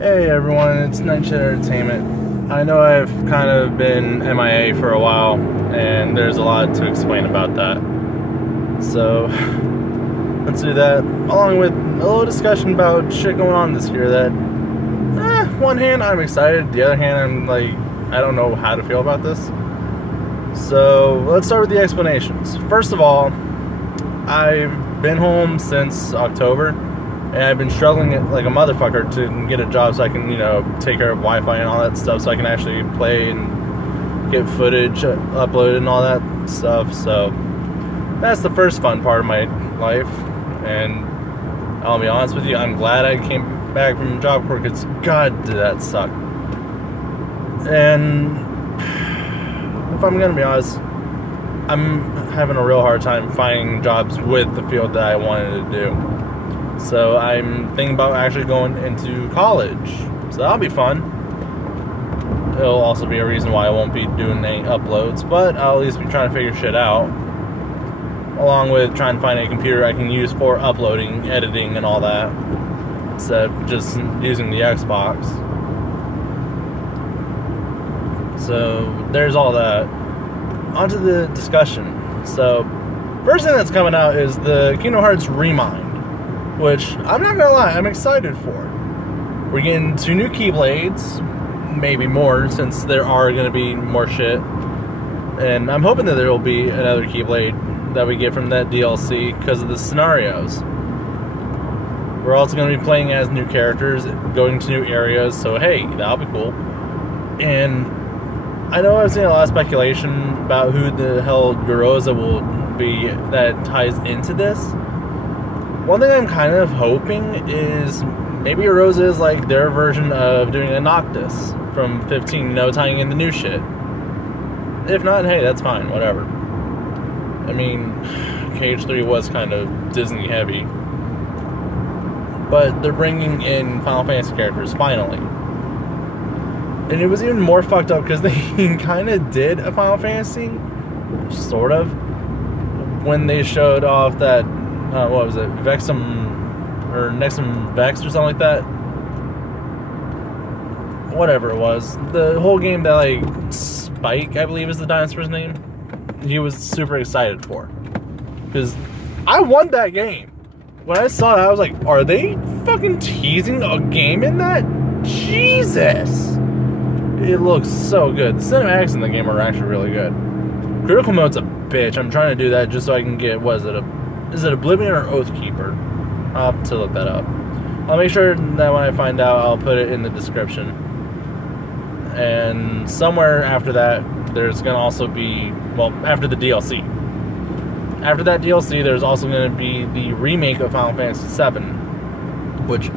Hey everyone, it's Nightshade Entertainment. I know I've kind of been MIA for a while, and there's a lot to explain about that. So, let's do that, along with a little discussion about shit going on this year that, one hand I'm excited, the other hand I'm like, I don't know how to feel about this. So, let's start with the explanations. First of all, I've been home since October, and I've been struggling like a motherfucker to get a job so I can, take care of Wi-Fi and all that stuff so I can actually play and get footage uploaded and all that stuff. So that's the first fun part of my life. And I'll be honest with you, I'm glad I came back from job work because God, did that suck. And if I'm going to be honest, I'm having a real hard time finding jobs with the field that I wanted to do. So I'm thinking about actually going into college. So that'll be fun. It'll also be a reason why I won't be doing any uploads, but I'll at least be trying to figure shit out. Along with trying to find a computer I can use for uploading, editing, and all that. Instead of just using the Xbox. So there's all that. On to the discussion. So first thing that's coming out is the Kingdom Hearts Remind, which I'm not gonna lie, I'm excited for. We're getting 2 new Keyblades, maybe more, since there are gonna be more shit. And I'm hoping that there will be another Keyblade that we get from that DLC because of the scenarios. We're also gonna be playing as new characters, going to new areas, so hey, that'll be cool. And I know I've seen a lot of speculation about who the hell Garoza will be that ties into this. One thing I'm kind of hoping is maybe Rosa is like their version of doing a Noctis from 15, tying in the new shit. If not, hey, that's fine, whatever. I mean, KH3 was kind of Disney heavy. But they're bringing in Final Fantasy characters, finally. And it was even more fucked up because they kind of did a Final Fantasy, sort of, when they showed off that what was it? Vexum or Nexum Vex or something like that. Whatever it was. The whole game that like Spike, I believe is the dinosaur's name. He was super excited for. Because I won that game. When I saw that, I was like, are they fucking teasing a game in that? Jesus! It looks so good. The cinematics in the game are actually really good. Critical mode's a bitch. I'm trying to do that just so I can get, is it Oblivion or Oathkeeper? I'll have to look that up. I'll make sure that when I find out, I'll put it in the description. And somewhere after that, there's going to also be, well, after the DLC. After that DLC, there's also going to be the remake of Final Fantasy VII. Which,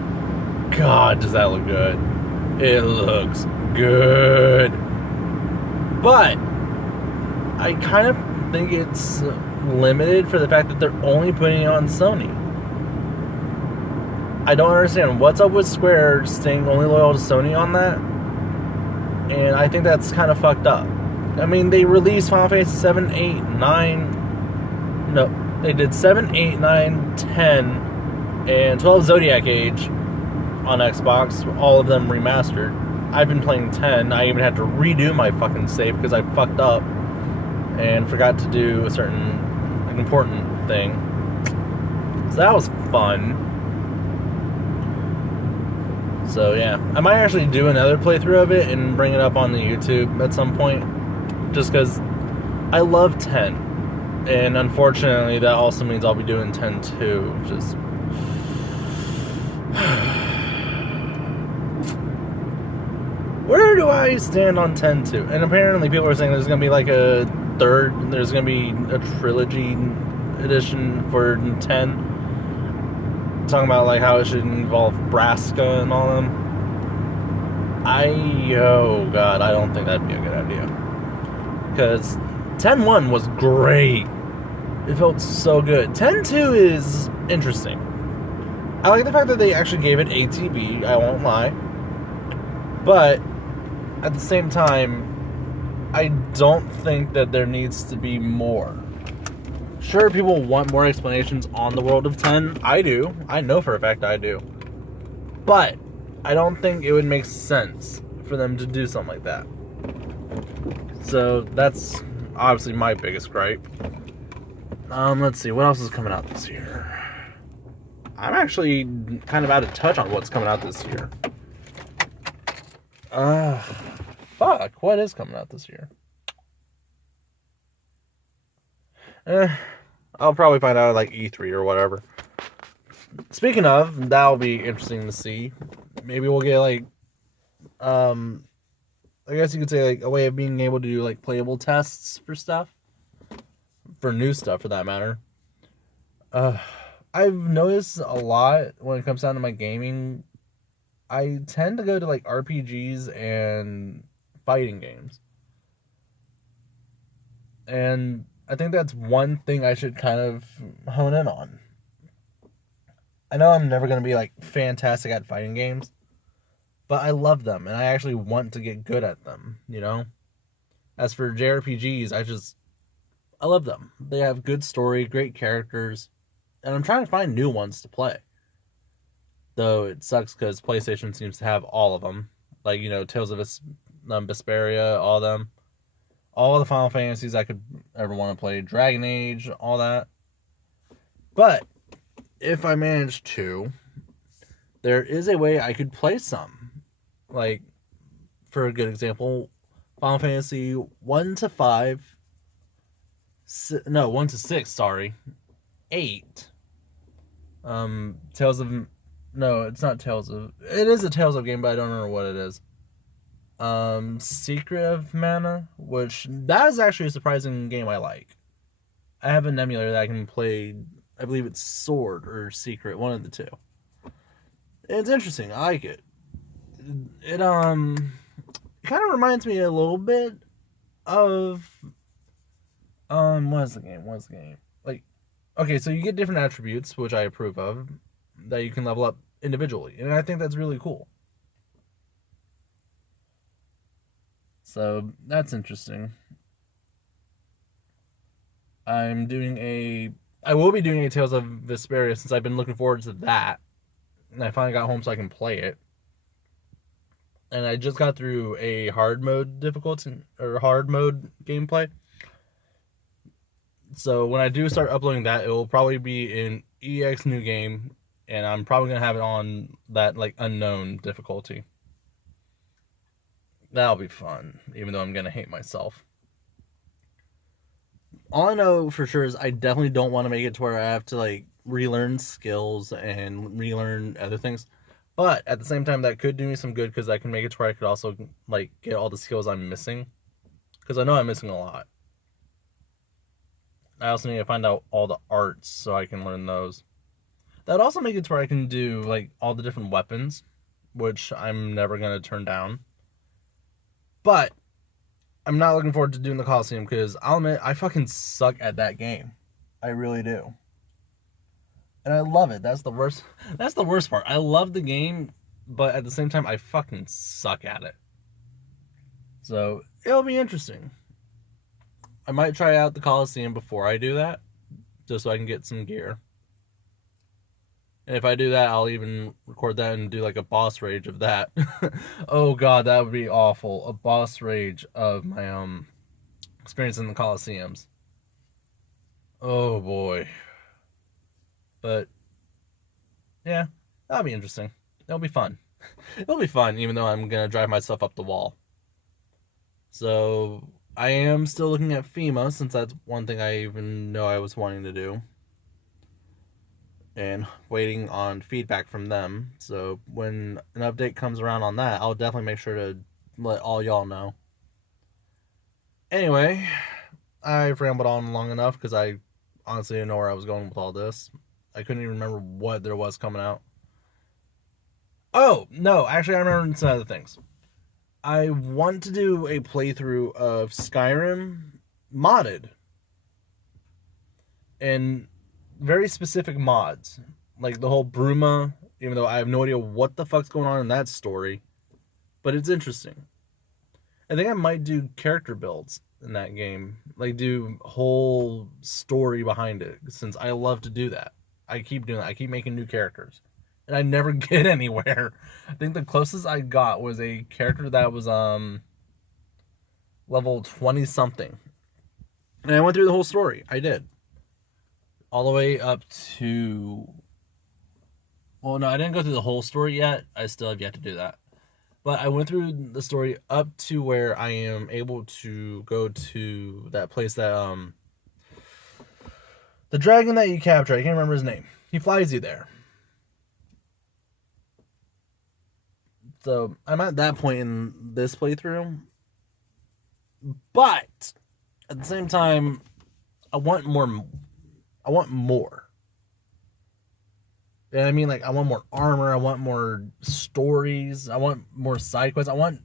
God, does that look good. It looks good. But I kind of think it's limited for the fact that they're only putting it on Sony. I don't understand what's up with Square staying only loyal to Sony on that, and I think that's kind of fucked up. I mean, they released Final Fantasy 7, 8, 9, no, they did 7, 8, 9, 10, and 12 Zodiac Age on Xbox, all of them remastered. I've been playing 10, I even had to redo my fucking save because I fucked up and forgot to do a certain important thing. So that was fun. So yeah, I might actually do another playthrough of it and bring it up on the YouTube at some point. Just because I love 10. And unfortunately, that also means I'll be doing 10 too, which is... Where do I stand on 10 2? And apparently people are saying there's going to be like a there's going to be a trilogy edition for 10. Talking about like how it should involve Braska and all them. Oh God, I don't think that'd be a good idea. Because 10-1 was great. It felt so good. 10-2 is interesting. I like the fact that they actually gave it ATB, I won't lie. But at the same time, I don't think that there needs to be more. Sure, people want more explanations on the world of 10. I do. I know for a fact I do. But I don't think it would make sense for them to do something like that. So that's obviously my biggest gripe. Let's see, what else is coming out this year? I'm actually kind of out of touch on what's coming out this year. Fuck, what is coming out this year? I'll probably find out at like E3 or whatever. Speaking of, that'll be interesting to see. Maybe we'll get like, I guess you could say like a way of being able to do like playable tests for stuff. For new stuff, for that matter. I've noticed a lot when it comes down to my gaming. I tend to go to like RPGs and fighting games. And I think that's one thing I should kind of hone in on. I know I'm never going to be like fantastic at fighting games, but I love them and I actually want to get good at them, you know? As for JRPGs, I love them. They have good story, great characters, and I'm trying to find new ones to play. Though it sucks because PlayStation seems to have all of them. Like, you know, Tales of Vesperia, all of them. All the Final Fantasies I could ever want to play. Dragon Age, all that. But, if I manage to, there is a way I could play some. Like, for a good example, Final Fantasy 1 to 5... 1 to 6, sorry. 8. Tales of... No, it's not Tales of... It is a Tales of game, but I don't remember what it is. Secret of Mana, which... That is actually a surprising game I like. I have an emulator that I can play... I believe it's Sword or Secret, one of the two. It's interesting, I like it. It kind of reminds me a little bit of... What is the game? Like, okay, so you get different attributes, which I approve of, that you can level up individually. And I think that's really cool. So, that's interesting. I will be doing a Tales of Vesperia since I've been looking forward to that. And I finally got home so I can play it. And I just got through a hard mode gameplay. So when I do start uploading that, it will probably be in EX New Game, and I'm probably going to have it on that, like, unknown difficulty. That'll be fun, even though I'm going to hate myself. All I know for sure is I definitely don't want to make it to where I have to, like, relearn skills and relearn other things. But at the same time, that could do me some good because I can make it to where I could also, like, get all the skills I'm missing. Because I know I'm missing a lot. I also need to find out all the arts so I can learn those. That would also make it to where I can do, like, all the different weapons, which I'm never going to turn down. But I'm not looking forward to doing the Coliseum because I'll admit, I fucking suck at that game. I really do. And I love it. That's the worst part. I love the game, but at the same time, I fucking suck at it. So, it'll be interesting. I might try out the Coliseum before I do that, just so I can get some gear. And if I do that, I'll even record that and do like a boss rage of that. Oh god, that would be awful. A boss rage of my experience in the Coliseums. Oh boy. But yeah, that'll be interesting. It'll be fun. It'll be fun, even though I'm gonna drive myself up the wall. So I am still looking at FEMA, since that's one thing I even know I was wanting to do. And waiting on feedback from them. So when an update comes around on that, I'll definitely make sure to let all y'all know. Anyway, I've rambled on long enough because I honestly didn't know where I was going with all this. I couldn't even remember what there was coming out. Oh, no, actually I remember some other things. I want to do a playthrough of Skyrim modded. And very specific mods. Like the whole Bruma, even though I have no idea what the fuck's going on in that story. But it's interesting. I think I might do character builds in that game. Like do whole story behind it. Since I love to do that. I keep doing that. I keep making new characters. and I never get anywhere. I think the closest I got was a character that was level 20 something. And I went through the whole story. I did. All the way up to... Well, no, I didn't go through the whole story yet. I still have yet to do that. But I went through the story up to where I am able to go to that place that, the dragon that you capture, I can't remember his name. He flies you there. So, I'm at that point in this playthrough. But, at the same time, I want more. I want more. You know what I mean? Like, I want more armor. I want more stories. I want more side quests. I want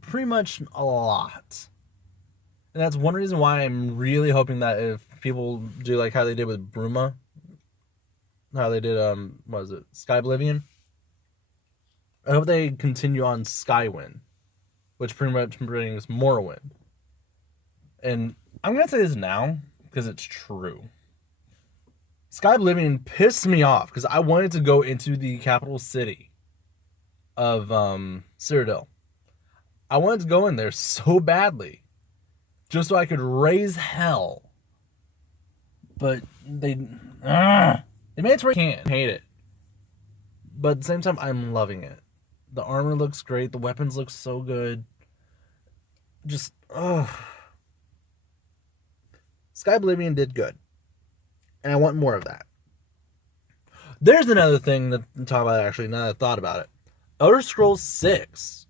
pretty much a lot. And that's one reason why I'm really hoping that if people do like how they did with Bruma, how they did, what was it, Sky Oblivion? I hope they continue on Skywind, which pretty much brings Morrowind. And I'm going to say this now, because it's true. Sky Oblivion pissed me off, because I wanted to go into the capital city of Cyrodiil. I wanted to go in there so badly, just so I could raise hell. But they made it to where you can't hate it. But at the same time, I'm loving it. The armor looks great. The weapons look so good. Just, Sky Oblivion did good. And I want more of that. There's another thing to talk about, actually, now that I thought about it. Elder Scrolls 6.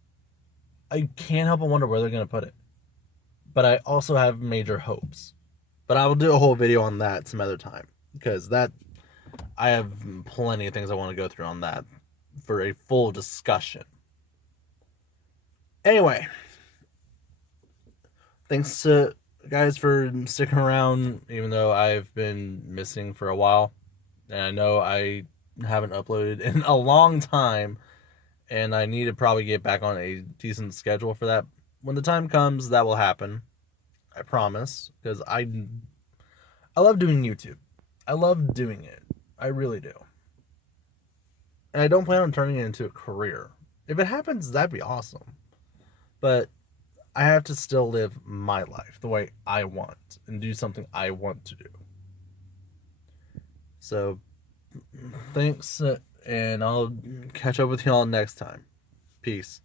I can't help but wonder where they're going to put it. But I also have major hopes. But I will do a whole video on that some other time. Because I have plenty of things I want to go through on that for a full discussion. Anyway. Thanks to guys for sticking around, even though I've been missing for a while. And I know I haven't uploaded in a long time. And I need to probably get back on a decent schedule for that. When the time comes, that will happen. I promise. Because I love doing YouTube. I love doing it. I really do. And I don't plan on turning it into a career. If it happens, that'd be awesome. But I have to still live my life the way I want. And do something I want to do. So, thanks. And I'll catch up with y'all next time. Peace.